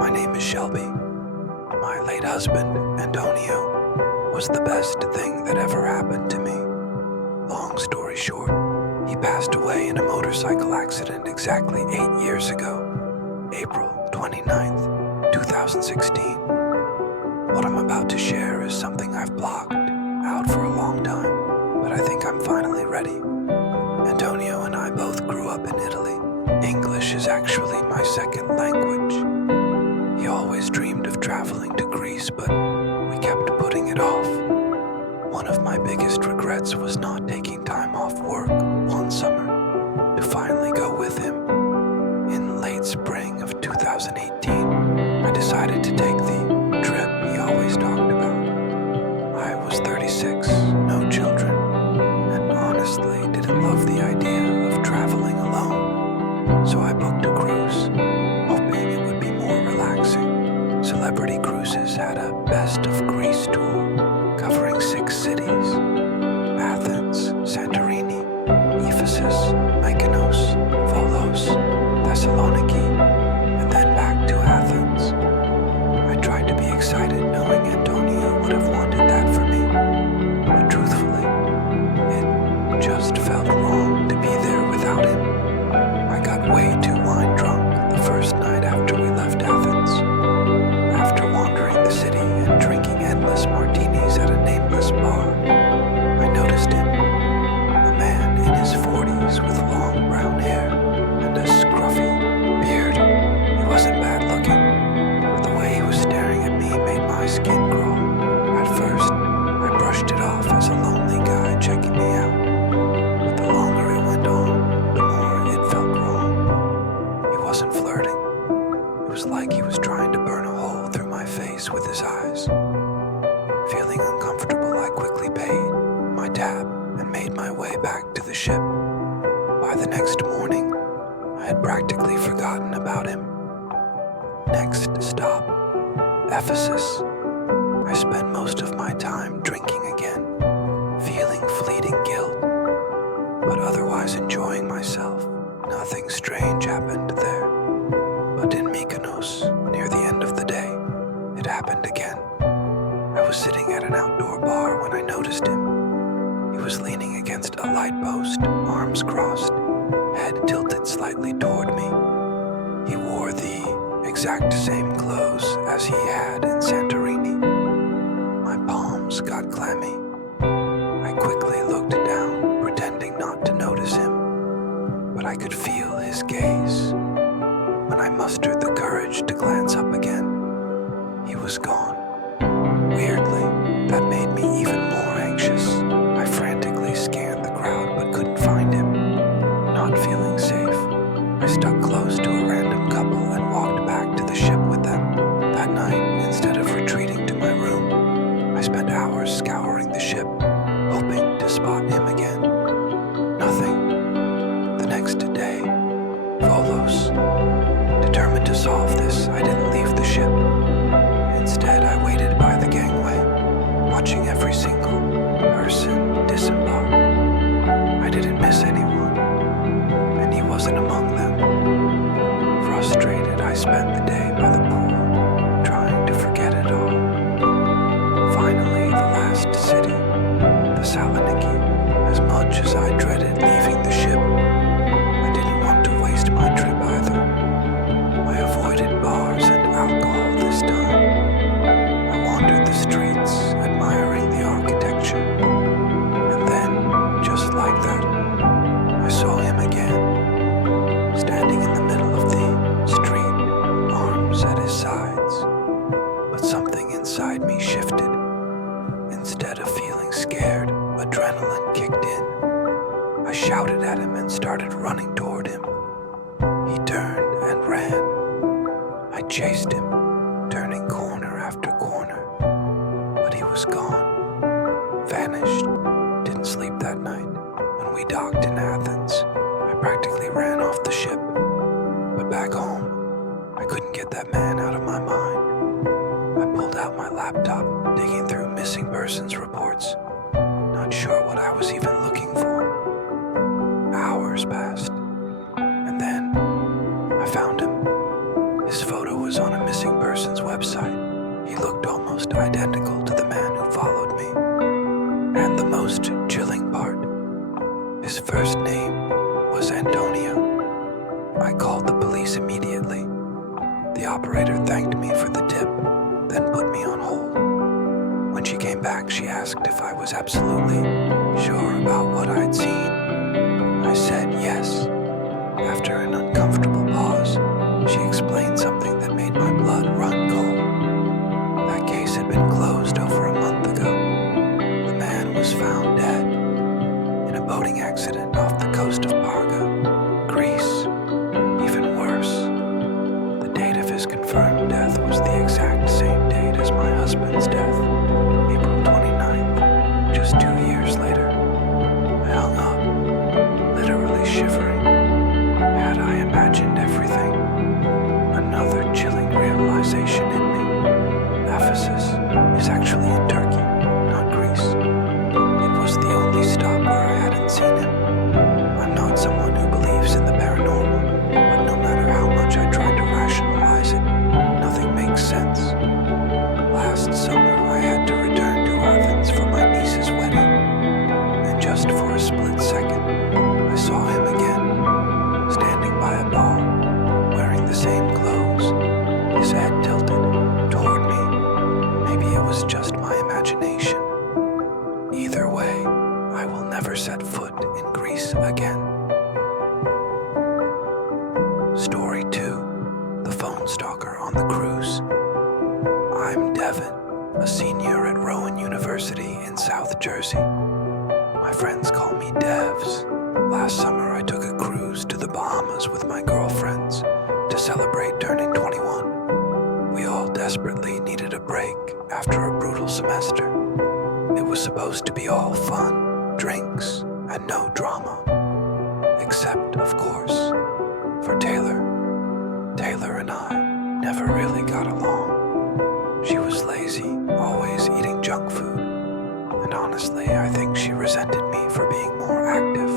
My name is Shelby. My late husband, Antonio, was the best thing that ever happened to me. Long story short, he passed away in a motorcycle accident exactly 8 years ago, April 29th, 2016. What I'm about to share is something I've blocked out for a long time, but I think I'm finally ready. Antonio and I both grew up in Italy. English is actually my second language. He always dreamed of traveling to Greece, but we kept putting it off. One of my biggest regrets was not taking time off work one summer to finally go with him. In late spring of 2018, I decided to take the trip he always talked about. I was 36, no children, and honestly didn't love the idea of traveling alone. So I booked a cruise, hoping it would be more relaxing. Celebrity Cruises had a Best of Greece tour covering 6 cities: Athens, Santorini, Ephesus, Mykonos, Volos, Thessaloniki, and then back to Athens. I tried to be excited knowing Antonio would have wanted that for me, but truthfully, it just felt wrong to be there without him. I got way too wine drunk the first night after we left Athens. After wandering the city and drinking endless martinis at a nameless bar, I noticed him, a man in his 40s with long brown hair and a scruffy beard. He wasn't bad looking, but the way he was staring at me made my skin crawl. At first, I brushed it off as a lonely guy checking me out, but the longer it went on, the more it felt wrong. He wasn't flirting. It was like he was trying to burn a hole through my face with his eyes. Feeling uncomfortable, I quickly paid my tab and made my way back to the ship. By the next morning, I had practically forgotten about him. Next stop, Ephesus. I spent most of my time drinking again, feeling fleeting guilt, but otherwise enjoying myself. Nothing strange happened there. But in Mykonos, near the end of the day, it happened again. I was sitting at an outdoor bar when I noticed him. He was leaning against a light post, arms crossed, head tilted slightly toward me. He wore the exact same clothes as he had in Santorini. My palms got clammy. I quickly looked down, pretending not to notice him, but I could feel his gaze. When I mustered the courage to glance up again, he was gone. Weirdly, that made me even more anxious. I frantically scanned the crowd but couldn't find him. Not feeling safe, I stuck close to a random couple and walked back to the ship with them. That night, instead of retreating to my room, I spent hours scouring the ship, hoping to spot him again. Nothing. The next day, Volos. Determined to solve this, I didn't leave the ship. Instead, I waited by the gangway, watching every single person disembark. I didn't miss anyone, and he wasn't among them. Frustrated, I spent the day by the pool, trying to forget it all. Finally, the last city, Thessaloniki. As much as I dreaded leaving the ship, I didn't want to waste my trip either. I avoided bars and alcohol this time. I wandered the streets, admiring the architecture. And then, just like that, I saw him again, standing in the middle of the street, arms at his sides. But something inside me shifted. Instead of feeling scared, adrenaline kicked in. I shouted at him and started running toward him. He turned and ran. I chased him, turning corner after corner, but he was gone, vanished. Didn't sleep that night. When we docked in Athens, I practically ran off the ship, but back home, I couldn't get that man out of my mind. I pulled out my laptop, digging through missing persons reports, not sure what I was even looking for. Hours passed, and then I found him. His photo was on a missing missing persons website, he looked almost identical to the man who followed me. And the most chilling part, his first name was Antonio. I called the police immediately. The operator thanked me for the tip, then put me on hold. When she came back, she asked if I was absolutely sure about what I'd seen. I said yes. After an uncomfortable pause, she explained something that made my blood run cold. That case had been closed over a month ago. The man was found dead in a boating accident off the coast of Parga, Greece. Even worse, the date of his confirmed death was the exact same date as my husband's death, April 29th, just 2 years later. I hung up, literally shivering. Had I imagined everything? Another chilling realization hit me. Ephesus is actually in Turkey, not Greece. It was the only stop where I hadn't seen him. I'm not someone who believes in the paranormal, but no matter how much I tried to rationalize it, nothing makes sense. Last summer, I had to return to Athens for my niece's wedding, and just for a split second, I saw him again, standing by a bar, wearing the same clothes, his head tilted toward me. Maybe it was just my imagination. Either way, I will never set foot in Greece again. Story 2, The Phone Stalker on the Cruise. I'm Devin, a senior at Rowan University in South Jersey. My friends call me Devs. Last summer, I took a cruise to the Bahamas with my girlfriends to celebrate turning 21. We all desperately needed a break after a brutal semester. It was supposed to be all fun, drinks, and no drama. Except, of course, for Taylor. Taylor and I never really got along. She was lazy, always eating junk food. And honestly, I think she resented me for being more active.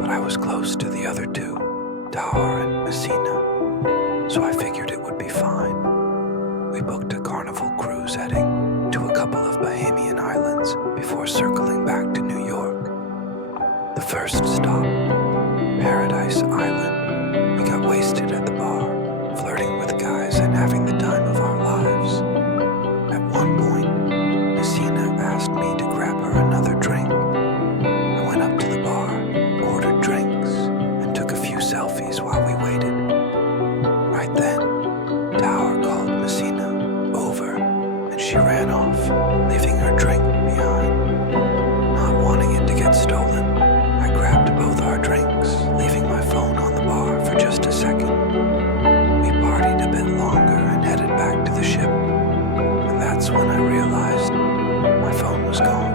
But I was close to the other two, Tower and Messina, so I figured it would be fine. We booked a Carnival cruise heading to a couple of Bahamian islands before circling back to New York. The first stop, Paradise Island. We got wasted at the bar, flirting with guys and having the time of our lives. At one point, Messina asked me to grab her another drink. I went up to the bar, ordered drinks, and took a few selfies while we waited. Right then, Tower called Messina over, and she ran off, leaving her drink behind. Not wanting it to get stolen, I grabbed both our drinks, leaving my phone on the bar for just a second. We partied a bit longer and headed back to the ship, and that's when I realized my phone was gone.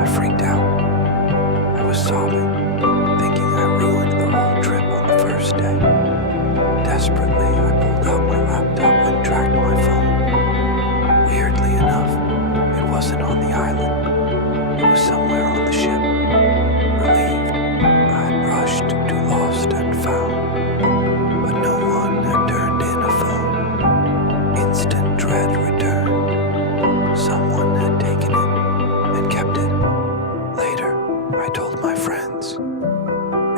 I freaked out. I was sobbing, thinking I ruined the whole trip on the first day. Desperately, I pulled out my laptop and tracked my phone. Weirdly enough, it wasn't on the island. It was somewhere on the ship. Relieved, I had rushed to Lost and Found, but no one had turned in a phone. Instant dread returned. Someone had taken it and kept it. Later, I told my friends.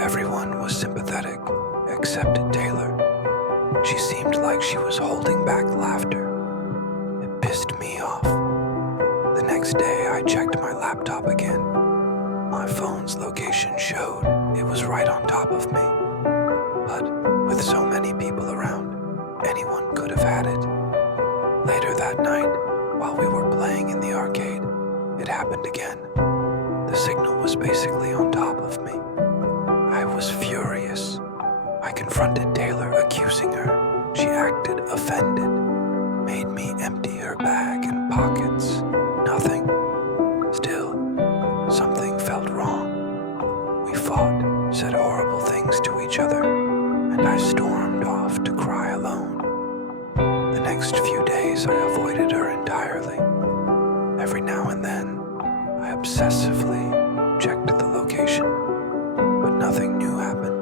Everyone was sympathetic, except Taylor. She seemed like she was holding back laughter. It pissed me off. The next day, I checked my laptop again. My phone's location showed it was right on top of me. But with so many people around, anyone could have had it. Later that night, while we were playing in the arcade, it happened again. The signal was basically on top of me. I was furious. I confronted Taylor, accusing her. She acted offended, made me empty her bag and pockets. Nothing. Still, something felt wrong. We fought, said horrible things to each other, and I stormed off to cry alone. The next few days, I avoided her entirely. Every now and then, I obsessively checked the location, but nothing new happened.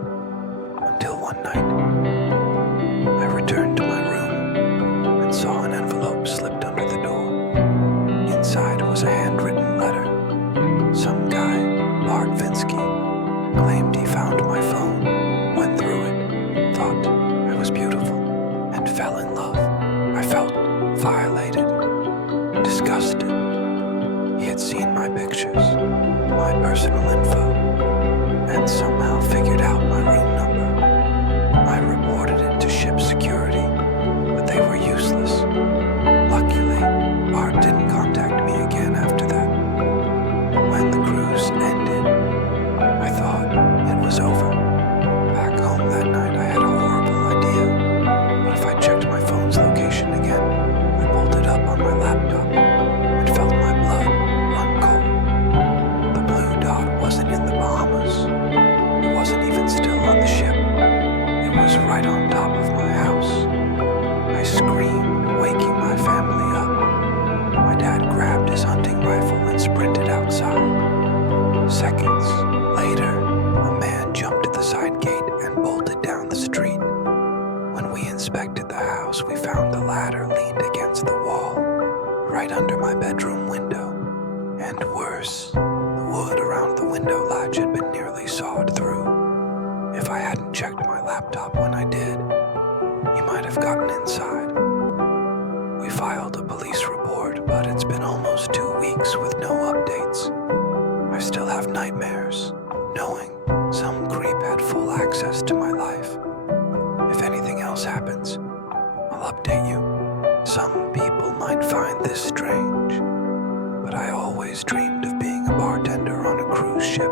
Until one night, I returned to my room felt violated, disgusted. He had seen my pictures, my personal info, and somehow figured out my room number. I reported it to ship security, but they were useless. Luckily, Bart didn't contact me again after that. When the cruise ended, I thought it was over. Back home that night, I had a horrible idea. What if I checked my phone's location again? I pulled it up on my laptop and felt my blood run cold. The blue dot wasn't in the Bahamas. It wasn't even still on the ship. It was right on top of my house. I screamed, waking my family up. My dad grabbed his hunting rifle and sprinted outside. Seconds later, a man jumped the side gate and bolted down the street. When we inspected the house, we found the ladder leaned against the wall, right under my bedroom window. And worse, the wood around the window latch had been nearly sawed through. If I hadn't checked my laptop when I did, he might have gotten inside. We filed a police report, but it's been almost 2 weeks with no updates. I still have nightmares, knowing some creep had full access to my life. If anything else happens, I'll update you. Some people might find this strange, but I always dreamed of being a bartender on a cruise ship.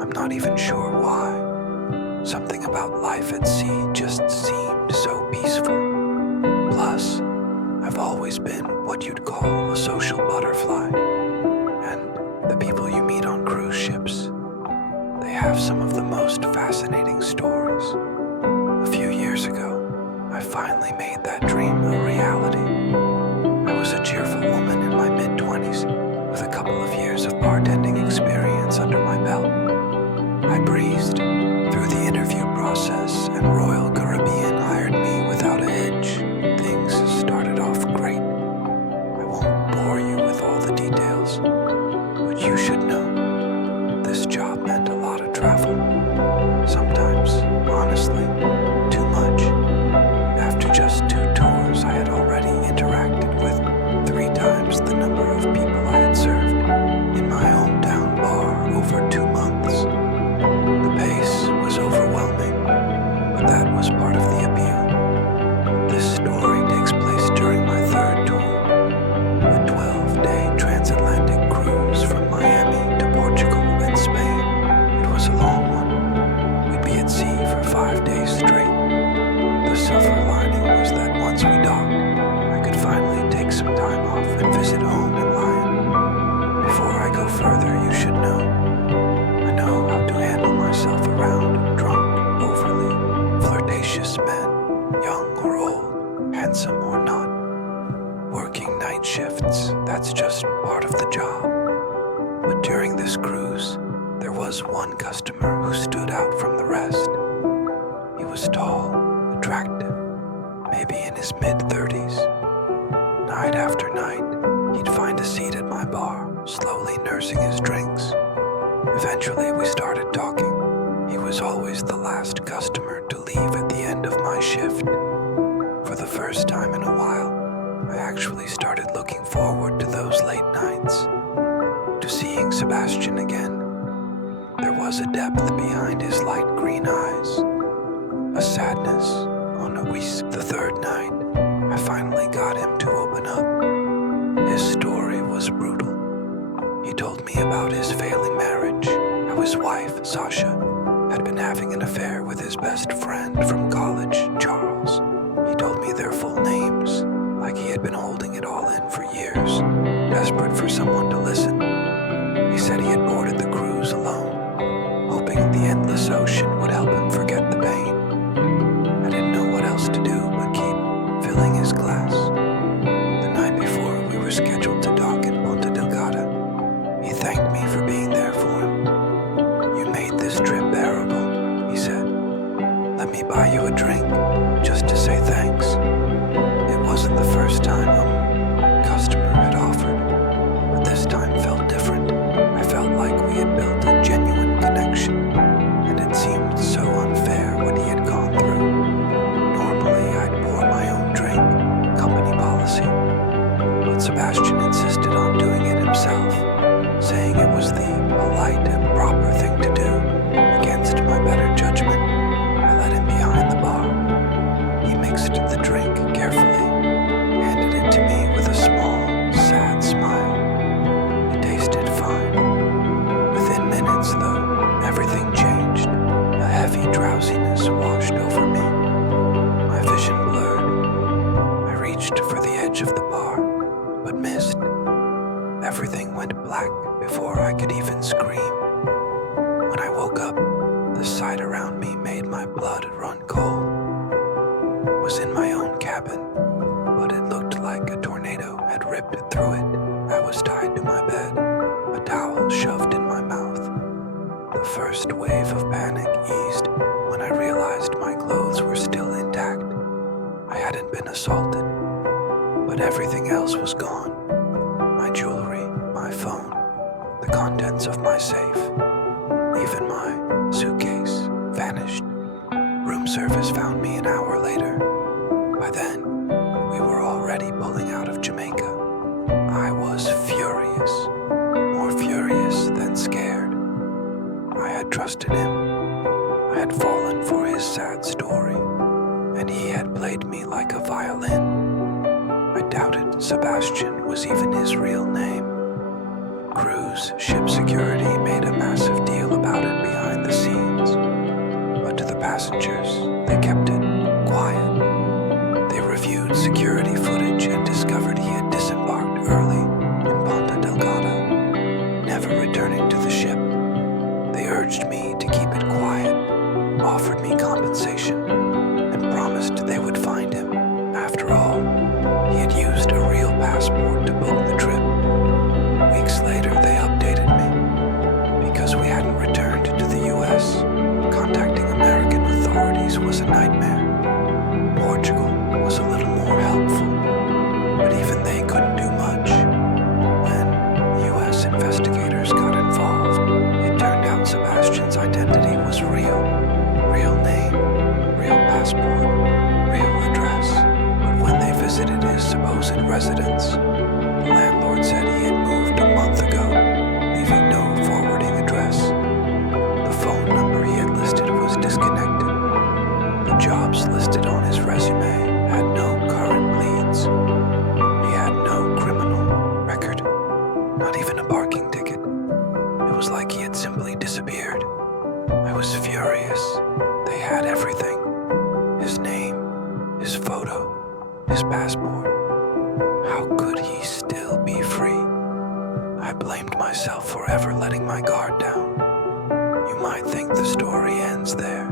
I'm not even sure why. Something about life at sea just seemed so peaceful. Plus, I've always been what you'd call a social butterfly. And the people you meet on cruise ships, they have some of the most fascinating stories. A few years ago, I finally made that dream a reality. I was a cheerful woman in my mid-20s with a couple of years of bartending experience under my belt. I breezed through the interview process, and Royal Caribbean hired me without a hitch. Things started off great. I won't bore you with all the details, but you should know this job meant a lot of travel. Sometimes, honestly, too much. After just 2 tours, I had already interacted with 3 times the number of people I had served in my hometown bar over 2 months. The pace was overwhelming, but that was part of the appeal. This story takes place during my 3rd tour, a 12-day transatlantic cruise from Miami to Portugal and Spain. It was a long one. We'd be at sea for 5 days straight. The silver lining was that once we docked, I could finally take some time off and visit home in Lyon. Before I go further, you should know I know how to handle myself around drunk, overly flirtatious men, young or old, handsome or not. Working night shifts, that's just part of the job. But during this cruise, there was one customer who stood out from the rest. He was tall, attractive, maybe in his mid-30s. Night after night, he'd find a seat at my bar, slowly nursing his drinks. Eventually, we started talking. He was always the last customer to leave at the end of my shift. For the first time in a while, I actually started looking forward to those late nights, to seeing Sebastian again. There was a depth behind his light green eyes, a sadness on a whisk. The 3rd night, I finally got him to open up. His story was brutal. He told me about his failing marriage, how his wife, Sasha, had been having an affair with his best friend from college, Charles. He told me their full names, like he had been holding it all in for years, desperate for someone to listen. He said he had boarded the cruise alone, hoping the endless ocean would help him forget the pain. I didn't know what else to do but keep filling his glass. The night before, we were scheduled to dock in Ponta Delgada. He thanked me for being there for him. "You made this trip bearable," he said. "Let me buy you a drink, just to say thanks." It wasn't the first time a customer had offered, but this time felt different. I felt like we had built a genuine connection, and it seemed so unfair what he had gone through. Normally, I'd pour my own drink, accompanied reached for the edge of the bar, but missed. Everything went black before I could even scream. When I woke up, the sight around me made my blood run cold. I was in my own cabin, but it looked like a tornado had ripped through it. I was tied to my bed, a towel shoved in my mouth. The first wave of panic eased when I realized my clothes were still intact. I hadn't been assaulted, but everything else was gone. My jewelry, my phone, the contents of my safe, even my suitcase vanished. Room service found me an hour later. By then, we were already pulling out of Jamaica. I was furious, more furious than scared. I had trusted him. I had fallen for his sad story, and he had played me like a violin. I doubted Sebastian was even his real name. Cruise ship security made a massive deal about it behind the scenes, but to the passengers, they kept it quiet. They reviewed security footage and discovered he had disembarked early in Ponta Delgada, never returning to the ship. They urged me to keep it quiet, offered me compensation, and promised they would find him. After all, he had used a real passport to book the trip. Weeks later, they updated me. Because we hadn't returned to the U.S., contacting American authorities was a nightmare. Portugal was a little more helpful, but even they couldn't do much. When U.S. investigators got involved, it turned out Sebastian's identity was real. Real name, real passport, real address. But when they visited his supposed residence, the landlord said he had moved a month ago, leaving no forwarding address. The phone number he had listed was disconnected. The jobs listed on his resume had no current leads. He had no criminal record, not even a parking ticket. It was like he had simply disappeared. I was furious. They had everything. His name, his photo, his passport. How could he still be free? I blamed myself for ever letting my guard down. You might think the story ends there.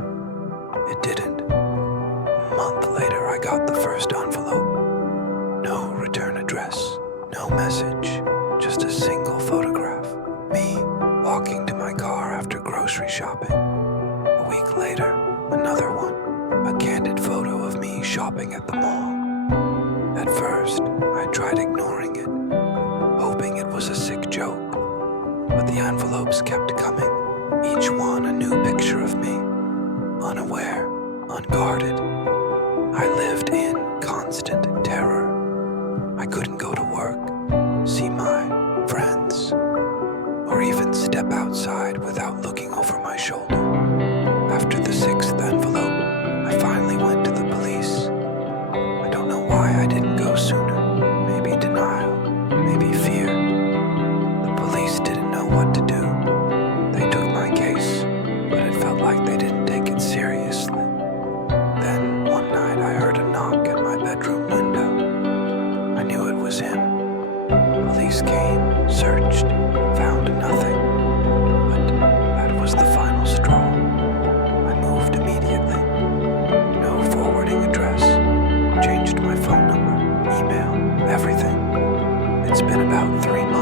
It didn't. A month later, I got the first envelope. No return address, no message, just a single photograph. Me walking to my car after grocery shopping. A week later, another one. A candid photo of me shopping at the mall. At first, I tried ignoring it, hoping it was a sick joke. But the envelopes kept coming, each one a new picture of me. Unaware, unguarded. I lived in constant terror. I couldn't go to work, see my friends, or even step outside without looking over my shoulder. After the sixth envelope, I finally went to the police. I don't know why I didn't go sooner. Maybe denial, maybe fear. The police didn't know what to do. They took my case, but it felt like they didn't take it seriously. Then one night I heard a knock at my bedroom window. I knew it was him. Police came, searched, found nothing. But that was the final straw. I moved immediately. No forwarding address. Changed my phone number, email, everything. It's been about 3 months